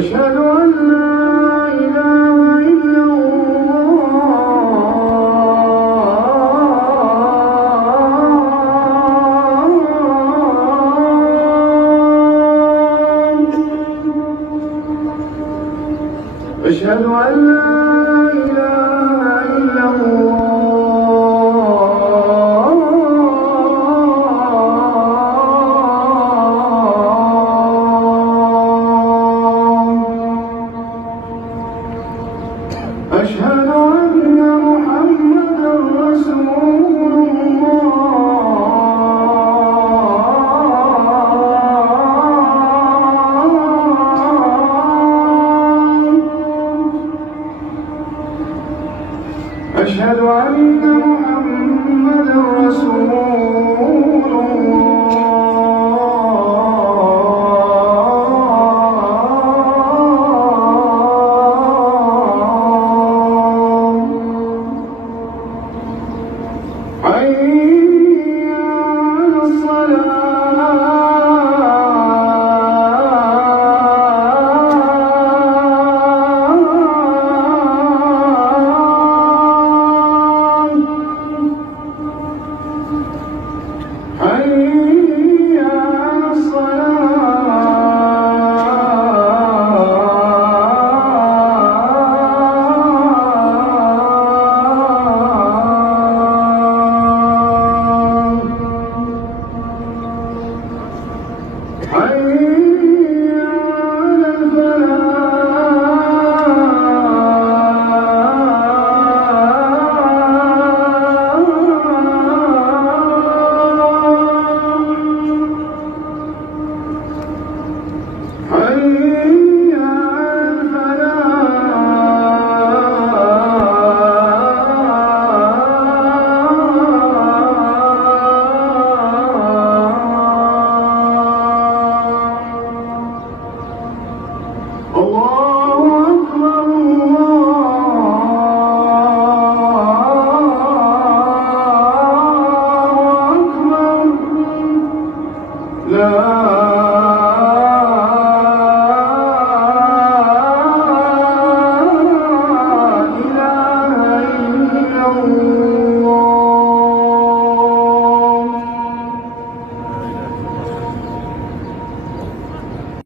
أشهد أن لا إله إلا الله. أشهد أن لا إله إلا الله. أشهد أن محمدًا رسول الله. أشهد أن محمدًا رسول الله. حي على الصلاة. حي على الصلاة. حي على الفلاح. حي على الفلاح. الله